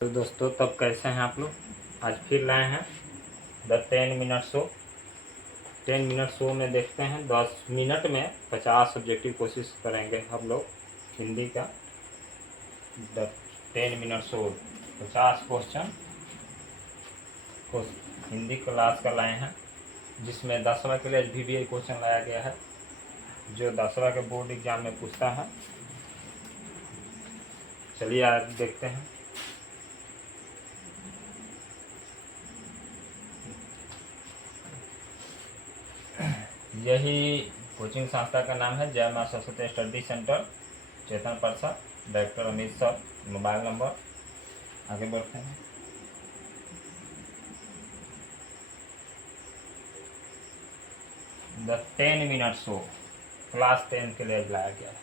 तो दोस्तों, तब कैसे हैं आप लोग। आज फिर लाए हैं the 10 minute show. 10 minute show में देखते हैं 10 मिनट में 50 सब्जेक्टिव कोशिश करेंगे हम लोग हिंदी का। द 10 मिनट शो 50 क्वेश्चन को हिंदी क्लास का लाए हैं, जिसमें 10वीं के लिए VBI क्वेश्चन लाया गया है जो 10वीं के बोर्ड एग्जाम में पूछता है। चलिए आज देखते हैं। यही कोचिंग संस्था का नाम है, Jai Maa Saraswati study centre, Chetan Prasad, director Amit sir, mobile number. आगे बढ़ते हैं। द 10 मिनट शो क्लास 10 के लिए लाया गया है।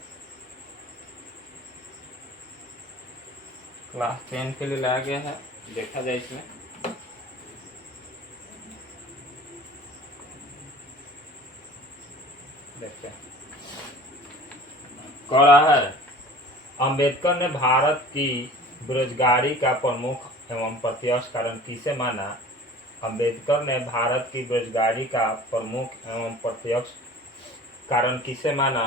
क्लास 10 के लिए लाया गया है। देखा जाए इसमें देखते हैं। कह रहा है, अंबेडकर ने भारत की बेरोजगारी का प्रमुख एवं प्रत्यक्ष कारण किसे माना। अंबेडकर ने भारत की बेरोजगारी का प्रमुख एवं प्रत्यक्ष कारण किसे माना।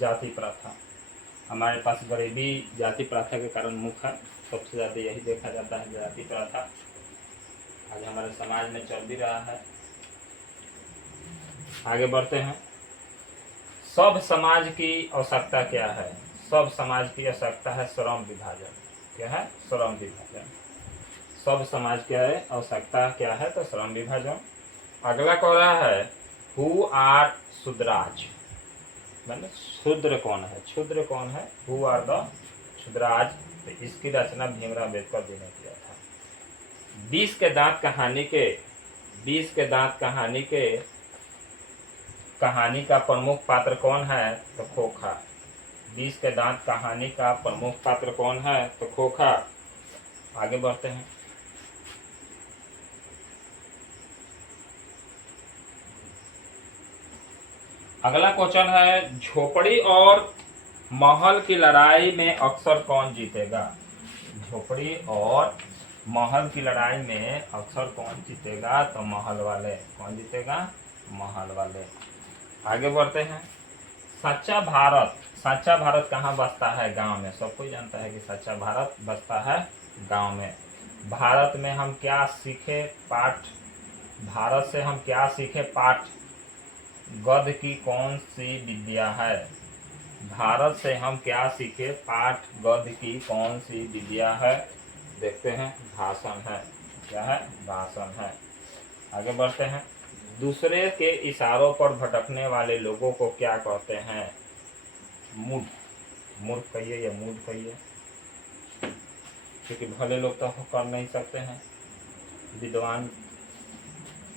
जाति प्रथा। हमारे पास गरीबी जाति प्रथा के कारण मुख्य है, सबसे ज़्यादा यही देखा जाता है, जाति प्रथा आज हमारे समाज में चल भी रहा है। आगे बढ़ते हैं। सब समाज की आवश्यकता क्या है। सब समाज की आवश्यकता है श्रम विभाजन। क्या है? श्रम विभाजन। सब समाज क्या है, आवश्यकता क्या है, तो श्रम विभाजन। अगला कह रहा है, हु आर शूद्राज, मतलब शूद्र कौन है, क्षुद्र कौन है। Who are the Shudras. तो इसकी रचना भीमराव अम्बेडकर जी ने किया था। 20 के दांत कहानी का प्रमुख पात्र कौन है, तो खोखा। 20 के दांत कहानी का प्रमुख पात्र कौन है, तो खोखा। आगे बढ़ते हैं। अगला क्वेश्चन है, झोपड़ी और महल की लड़ाई में अक्सर कौन जीतेगा। झोपड़ी और महल की लड़ाई में अक्सर कौन जीतेगा, तो महल वाले। कौन जीतेगा? महल वाले। आगे बढ़ते हैं। सच्चा भारत कहाँ बसता है, गांव में। सब कोई जानता है कि सच्चा भारत बसता है गांव में। भारत में हम क्या सीखे पाठ, भारत से हम क्या सीखे पाठ, गद्य की कौन सी विद्या है। भारत से हम क्या सीखे पाठ, गद्य की कौन सी विद्या है। देखते हैं, भाषण है। क्या है? भाषण है। आगे बढ़ते हैं। दूसरे के इशारों पर भटकने वाले लोगों को क्या कहते हैं। मूर्ख कहिए या मूड कहिए, क्योंकि भले लोग तो कर नहीं सकते हैं, विद्वान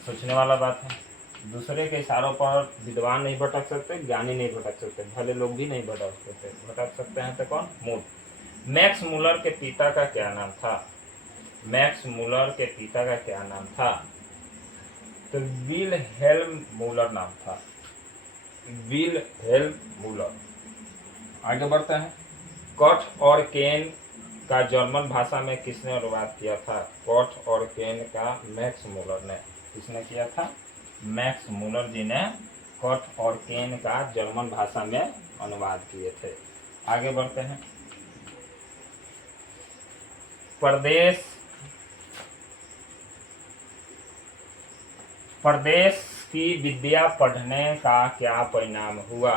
सोचने वाला बात है। दूसरे के इशारों पर विद्वान नहीं भटक सकते, ज्ञानी नहीं भटक सकते, भले लोग भी नहीं भटक सकते हैं तो कौन? मूर्ख। मैक्स मूलर के पिता का क्या नाम था। मैक्स मूलर के पिता का क्या नाम था, तो विलहेल्म मूलर नाम था। Wilhelm Müller. आगे बढ़ते हैं। कट और केन का जर्मन भाषा में किसने अनुवाद किया था। कट और केन का मैक्स मूलर ने। किसने किया था? मैक्स मूलर जी ने कट और केन का जर्मन भाषा में अनुवाद किए थे। आगे बढ़ते हैं। प्रदेश की विद्या पढ़ने का क्या परिणाम हुआ।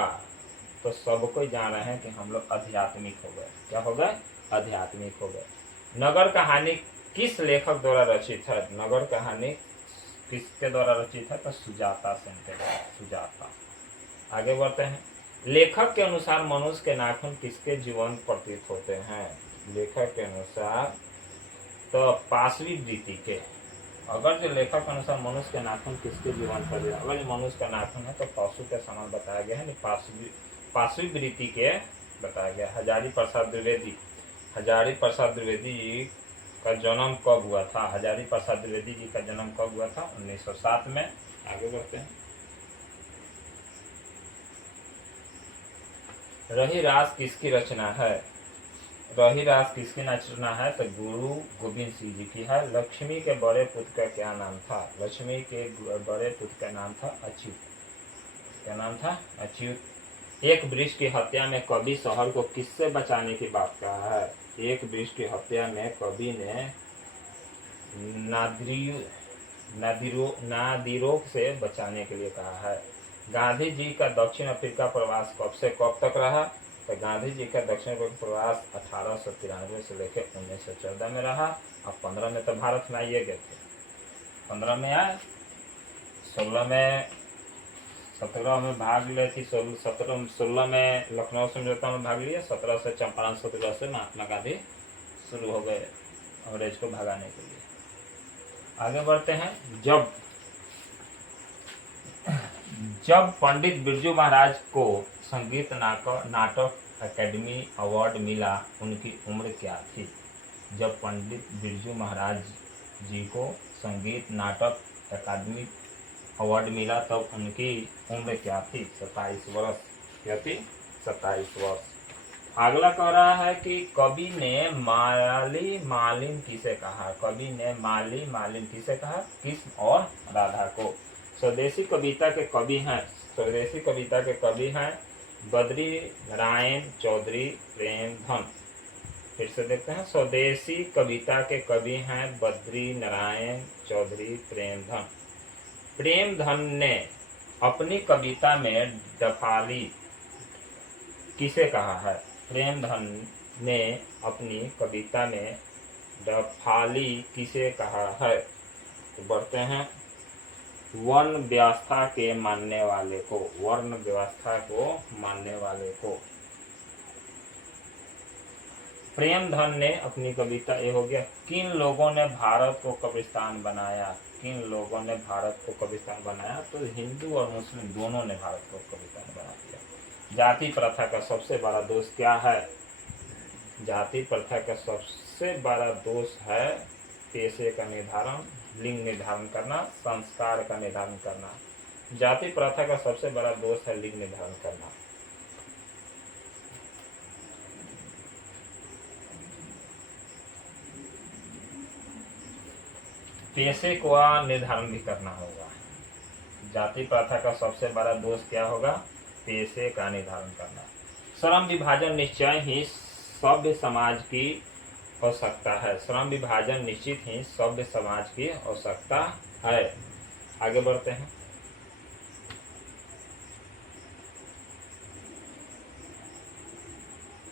तो सब कोई जान रहे हैं कि हम लोग आध्यात्मिक हो गए। क्या हो गए? आध्यात्मिक हो गए। नगर कहानी किस लेखक द्वारा रचित है। नगर कहानी किसके द्वारा रचित है, तो सुजाता सेन के द्वारा। सुजाता। आगे बढ़ते हैं। लेखक के अनुसार मनुष्य के नाखून किसके जीवन प्रतीत होते हैं। लेखक के अनुसार तो पांचवी वृत्ति के। अगर जो लेखक के अनुसार मनुष्य के नाखून किसके जीवन पर, अगर मनुष्य का नाखून है तो पशु के समान बताया गया है, पांचवी वृत्ति के बताया गया। हजारी प्रसाद द्विवेदी जी का जन्म कब हुआ था। हजारी प्रसाद द्विवेदी जी का जन्म कब हुआ था? 1907 में। आगे बढ़ते हैं। रही रास किसकी रचना है। सतरही रास किसकी रचना है? तो गुरु गोविंद सिंह जी की है। लक्ष्मी के बड़े पुत्र का क्या नाम था? लक्ष्मी के बड़े पुत्र का नाम था अच्युत। क्या नाम था? अच्युत। एक वृक्ष की हत्या में कवि शहर को किससे बचाने की बात कहा है? एक वृक्ष की हत्या में कवि ने नादिरों से बचाने के लिए कहा है। गांधी जी का दक्षिण अफ्रीका प्रवास कब से कब तक रहा? तो गांधी जी का दक्षिण अफ्रीका प्रवास 1893 से लेकर 1914 में रहा। अब 15 में तो भारत में आइए गए थे। 15 में आए, 16 में 17 में भाग लिए थी, 16 में लखनऊ समझौता में भाग लिया, 17 से चंपारण, 17 से महात्मा गांधी शुरू हो गए अंग्रेज को भगाने के लिए। आगे बढ़ते हैं। जब पंडित बिरजू महाराज को संगीत नाटक अकेडमी अवार्ड मिला, उनकी उम्र क्या थी? जब पंडित बिरजू महाराज जी को संगीत नाटक अकादमी अवार्ड मिला तब उनकी उम्र क्या थी? 27 वर्ष। क्या थी? 27 वर्ष। अगला कह रहा है कि कवि ने माली मालिन किसे कहा? कवि ने माली मालिन किसे कहा? कृष्ण और राधा को। स्वदेशी कविता के कवि हैं, स्वदेशी कविता के कवि हैं बद्री नारायण चौधरी प्रेमधन। फिर से देखते हैं। स्वदेशी कविता के कवि हैं बद्री नारायण चौधरी प्रेमधन। प्रेमधन ने अपनी कविता में डफाली किसे कहा है? प्रेमधन ने अपनी कविता में डफाली किसे कहा है? तो बढ़ते हैं। वर्ण व्यवस्था के मानने वाले को, वर्ण व्यवस्था को मानने वाले को। प्रेमधन ने अपनी कविता, ये हो गया। किन लोगों ने भारत को कब्रिस्तान बनाया? किन लोगों ने भारत को कब्रिस्तान बनाया? तो हिंदू और मुस्लिम दोनों ने भारत को कब्रिस्तान बना दिया। जाति प्रथा का सबसे बड़ा दोष क्या है? जाति प्रथा का सबसे बड़ा दोष है पेशे का निर्धारण, लिंग निर्धारण करना, संस्कार का निर्धारण करना। जाति प्रथा का सबसे बड़ा दोष है लिंग निर्धारण करना। पेशे का निर्धारण भी करना होगा। जाति प्रथा का सबसे बड़ा दोष क्या होगा? पेशे का निर्धारण करना। श्रम विभाजन निश्चय ही सभ्य समाज की आवश्यकता है। श्रम विभाजन निश्चित ही सभ्य समाज की आवश्यकता है। आगे बढ़ते हैं।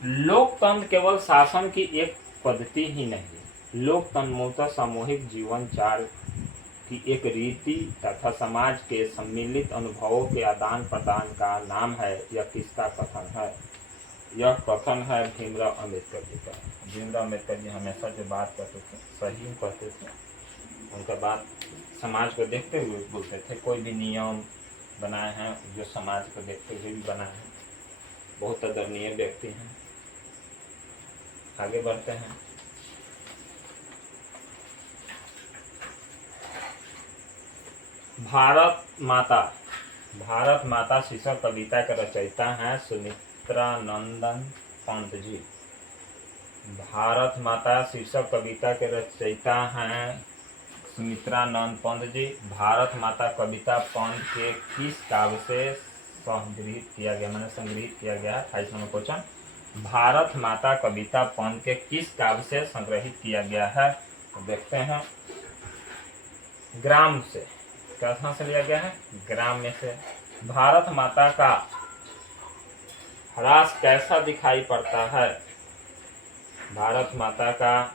लोकतंत्र केवल शासन की एक पद्धति ही नहीं, लोकतंत्र मूलतः सामूहिक जीवनचार की एक रीति तथा समाज के सम्मिलित अनुभवों के आदान प्रदान का नाम है। यह किसका कथन है? यह कथन है भीमराव अम्बेडकर जी का। भीमराव अम्बेडकर जी हमेशा जो बात करते थे सही कहते थे। उनका बात समाज को देखते हुए बोलते थे। कोई भी नियम बनाए हैं जो समाज को देखते हुए भी बनाए हैं। बहुत आदरणीय व्यक्ति हैं। आगे बढ़ते हैं। भारत माता शीर्षक कविता के रचयिता हैं सुमित्रानंदन पंत जी। भारत माता शीर्षक कविता के रचयिता हैं सुमित्रानंद पंत जी। भारत माता कविता पंत के किस काव्य से संग्रहित किया गया? मैंने संग्रहित किया गया 28 नंबर क्वेश्चन। भारत माता कविता पंत के किस काव्य से संग्रहित किया गया है? तो देखते हैं। ग्राम से। कहाँ से लिया गया है? ग्राम में से। भारत माता का ह्रास कैसा दिखाई पड़ता है? भारत माता का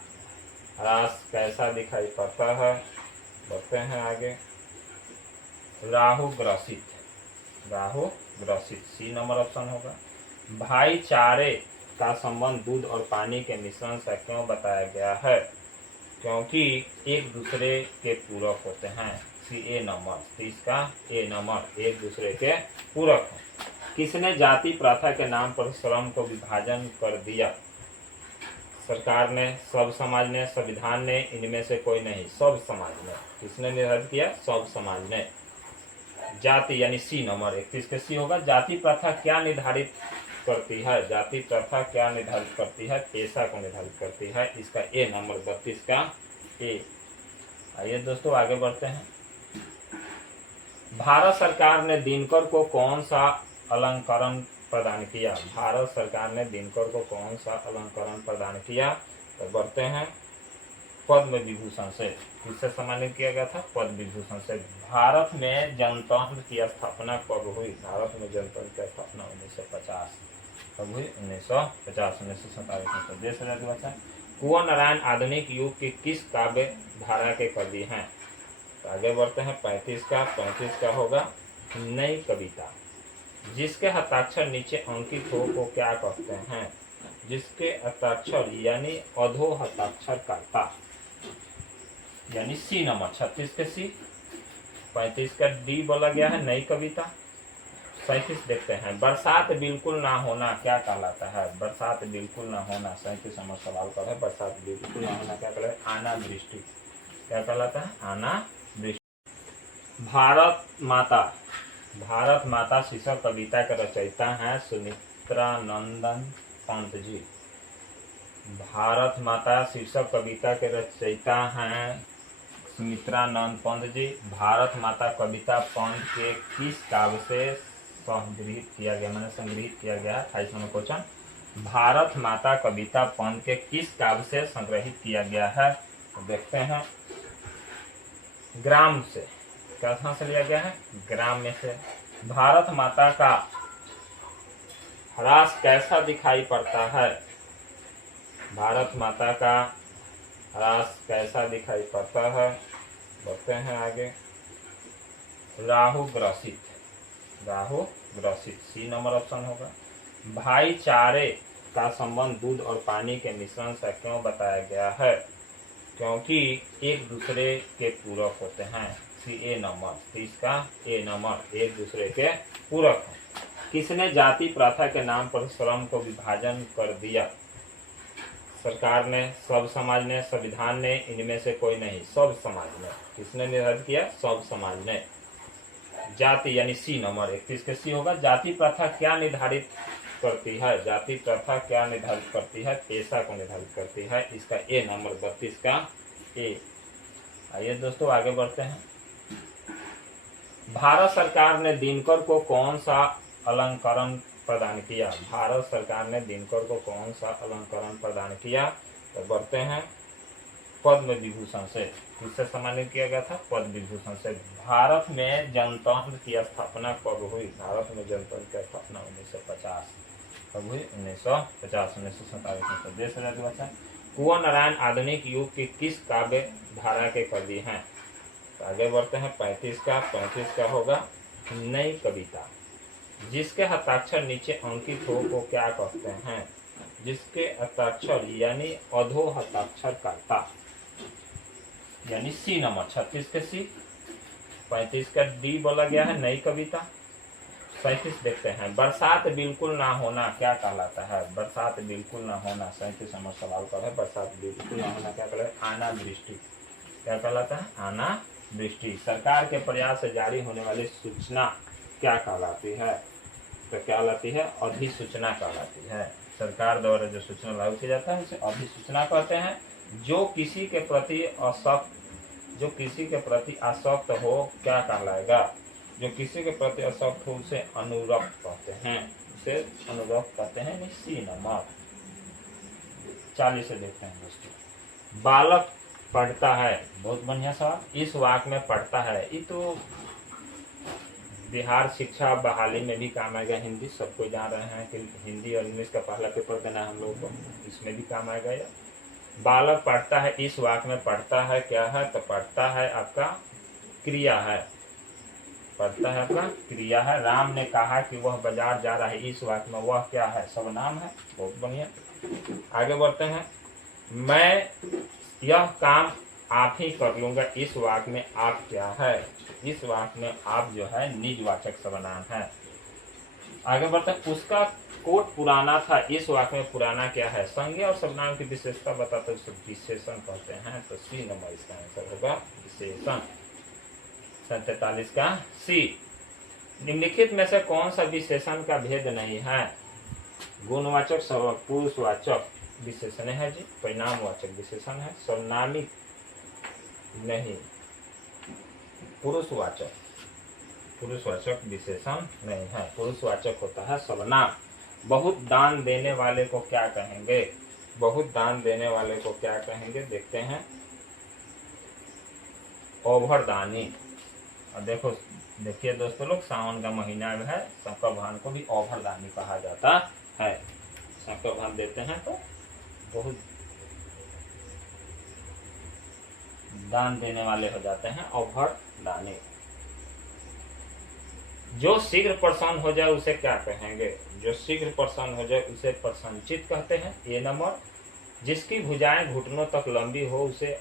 ह्रास कैसा दिखाई पड़ता है? बढ़ते हैं आगे। राहु ग्रसित, राहु ग्रसित, सी नंबर ऑप्शन होगा। भाईचारे का संबंध दूध और पानी के मिश्रण से क्यों बताया गया है? क्योंकि एक दूसरे के पूरक होते हैं। ए नंबर, तो इसका ए नंबर, एक दूसरे के पूरक है। किसने जाति प्रथा के नाम पर श्रम को विभाजन कर दिया? सरकार ने, सब समाज ने, संविधान ने, इनमें से कोई नहीं, सब समाज ने। किसने निर्धारित किया? सब समाज ने। जाति यानी सी नंबर 31 के सी होगा। जाति प्रथा क्या निर्धारित करती है? जाति प्रथा क्या निर्धारित करती है? पेशा को निर्धारित करती है। इसका ए नंबर 32 का ए। आइए दोस्तों आगे बढ़ते हैं। भारत सरकार ने दिनकर को कौन सा अलंकरण प्रदान किया? भारत सरकार ने दिनकर को कौन सा अलंकरण प्रदान किया? तो बढ़ते हैं। पद्म विभूषण से। किससे सम्मानित किया गया था? पद्म विभूषण से। भारत में जनतंत्र की स्थापना कब हुई? भारत में जनतंत्र की स्थापना 1950 कब हुई? 1950 1947 में। देश आजादी बचा। कुंवर नारायण आधुनिक युग के किस काव्य धारा के कवि हैं? तो आगे बढ़ते हैं। 35 का होगा नई कविता। जिसके हस्ताक्षर नीचे अंकित हो को क्या कहते हैं? जिसके हस्ताक्षर यानी अधो हस्ताक्षर करता, यानी सी नंबर 36 के सी। 35 का डी बोला गया है नई कविता। 37 देखते हैं। बरसात बिल्कुल ना होना क्या कहलाता है? बरसात बिल्कुल ना होना 37 नंबर सवाल का है। बरसात बिल्कुल ना होना क्या कहलाता है? अनावृष्टि। क्या कहलाता है? अनावृष्टि। भारत माता शीर्षक कविता के रचयिता हैं सुमित्रा नंदन पंत जी। भारत माता शीर्षक कविता के रचयिता हैं सुमित्रानंद पंत जी। भारत माता कविता पंत के किस काव्य से संग्रहित किया गया? मैंने संग्रहित किया गया 28 नंबर क्वेश्चन। भारत माता कविता पंत के किस काव्य से संग्रहित किया गया है? तो देखते हैं। ग्राम से। कहाँ से लिया गया है? ग्राम में से। भारत माता का ह्रास कैसा दिखाई पड़ता है? भारत माता का ह्रास कैसा दिखाई पड़ता है? बढ़ते हैं आगे। राहु ग्रसित। सी नंबर ऑप्शन होगा। भाईचारे का संबंध दूध और पानी के मिश्रण से क्यों बताया गया है? क्योंकि एक दूसरे के पूरक होते हैं। सी ए नंबर 30 का ए नंबर एक दूसरे के पूरक हैं। किसने जाति प्रथा के नाम पर श्रम को विभाजन कर दिया? सरकार ने, सब समाज ने, संविधान ने, इनमें से कोई नहीं, सब समाज ने। किसने निर्धारित किया? सब समाज ने। जाति यानी सी नंबर 31 के सी होगा। जाति प्रथा क्या निर्धारित करती है? जाति प्रथा क्या निर्धारित करती है? पेशा को निर्धारित करती है। इसका ए नंबर 32 का ए। आइए दोस्तों आगे बढ़ते हैं। भारत सरकार ने दिनकर को कौन सा अलंकरण प्रदान किया? भारत सरकार ने दिनकर को कौन सा अलंकरण प्रदान किया? तो बढ़ते हैं। पद्म विभूषण से। किससे सम्मानित किया गया था? पद्म विभूषण से। भारत में जनतंत्र की स्थापना कब हुई? भारत में जनतंत्र की स्थापना 1950 कब हुई? 1950 1947 में। देश आजादी बचा। कुंवर नारायण आधुनिक युग की किस काव्य धारा के कवि हैं? तो आगे बढ़ते हैं। 35 का होगा नई कविता। जिसके हस्ताक्षर नीचे अंकित हो को क्या कहते हैं? जिसके हस्ताक्षर यानी अधो हस्ताक्षर करता, यानी सी नंबर 36 के सी। 35 का डी बोला गया है नई कविता। 37 देखते हैं। बरसात बिल्कुल ना होना क्या कहलाता है? बरसात बिल्कुल ना होना 37 नंबर सवाल का है। बरसात बिल्कुल ना होना क्या कहलाता है? अनावृष्टि। क्या कहलाता है? अनावृष्टि। सरकार के प्रयास से जारी होने वाली सूचना क्या कहलाती है? तो क्या कहलाती है? अधिसूचना कहलाती है। सरकार द्वारा जो सूचना लागू किया जाता है उसे अधिसूचना कहते हैं। जो किसी के प्रति आसक्त हो क्या कहलाएगा? जो किसी के प्रति आसक्त हो उसे अनुरक्त कहते हैं। उसे अनुरक्त कहते हैं। सी नंबर 40 से देखते हैं दोस्तों। बालक पढ़ता है। बहुत बढ़िया सवाल। इस वाक्य में पढ़ता है, ये तो बिहार शिक्षा बहाली में भी काम आएगा। हिंदी सबको जान रहे हैं कि हिंदी और इंग्लिश का पहला पेपर देना हम लोगों को, इसमें भी काम आएगा। बालक पढ़ता है, इस वाक्य में पढ़ता है क्या है? तो पढ़ता है आपका क्रिया है। पढ़ता है आपका क्रिया है। राम ने कहा कि वह बाजार जा रहा है, इस वाक्य में वह क्या है? सर्वनाम है। बहुत बढ़िया। आगे बढ़ते हैं। मैं यह काम आप ही कर लूंगा, इस वाक्य में आप क्या है? इस वाक्य में आप जो है निजवाचक सर्वनाम है। आगे बढ़ते हैं। उसका कोट पुराना था, इस वाक्य में पुराना क्या है? संज्ञा और सर्वनाम की विशेषता बताते हैं विशेषण कहते हैं। तो सी नंबर इसका आंसर होगा विशेषण। 47 का सी। निम्नलिखित में से कौन सा विशेषण का भेद नहीं है? गुणवाचक सबक पुरुषवाचक विशेषण है जी, परिणामवाचक विशेषण है, सर्वनामिक नहीं, पुरुषवाचक, पुरुषवाचक विशेषण नहीं है, पुरुषवाचक होता है सर्वनाम। बहुत दान देने वाले को क्या कहेंगे? बहुत दान देने वाले को क्या कहेंगे? देखते हैं, ओभरदानी। और देखिए दोस्तों लोग, सावन का महीना में है, शंकर भगवान को भी ओभरदानी कहा जाता है। शंकर भगवान देते हैं तो बहुत दान देने वाले हो जाते हैं, ओभरदानी। जो शीघ्र प्रसन्न हो जाए उसे क्या कहेंगे? जो शीघ्र प्रसन्न हो जाए उसे प्रसन्नचित कहते हैं। ये नंबर। जिसकी भुजाएं घुटनों तक लंबी हो उसे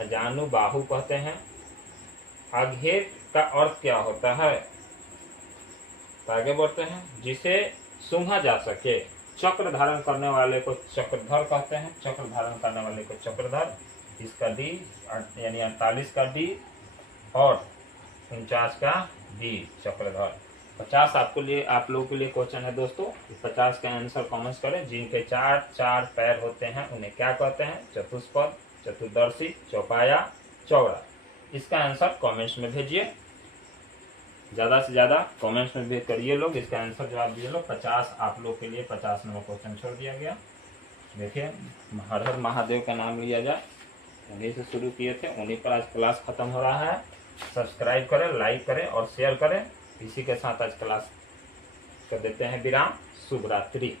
अजानु बाहु कहते हैं। अघेट का अर्थ क्या होता है? तो आगे बढ़ते हैं, जिसे सूंघा जा सके। चक्र धारण करने वाले को चक्रधर कहते हैं, चक्र धारण करने वाले को चक्रधर। इसका डी यानी 48 का डी और 49 का डी, चक्रधर। 50 आप लोगों के लिए क्वेश्चन है दोस्तों। 50 का आंसर कमेंट करें। जिनके चार चार पैर होते हैं उन्हें क्या कहते हैं? चतुष्पद, चतुर्दर्शी, चौपाया, चौड़ा। इसका आंसर कमेंट्स में भेजिए, ज्यादा से ज्यादा कमेंट्स में भेज करिए लोग, इसका आंसर जवाब दिए लोग। 50 आप लोग के लिए 50 नंबर क्वेश्चन छोड़ दिया गया। देखिए, हर हर महादेव का नाम लिया जाए, उन्हीं से शुरू किए थे, उन्हीं पर आज क्लास खत्म हो रहा है। सब्सक्राइब करें, लाइक करें और शेयर करें। इसी के साथ आज क्लास कर देते हैं विराम। शुभ रात्रि।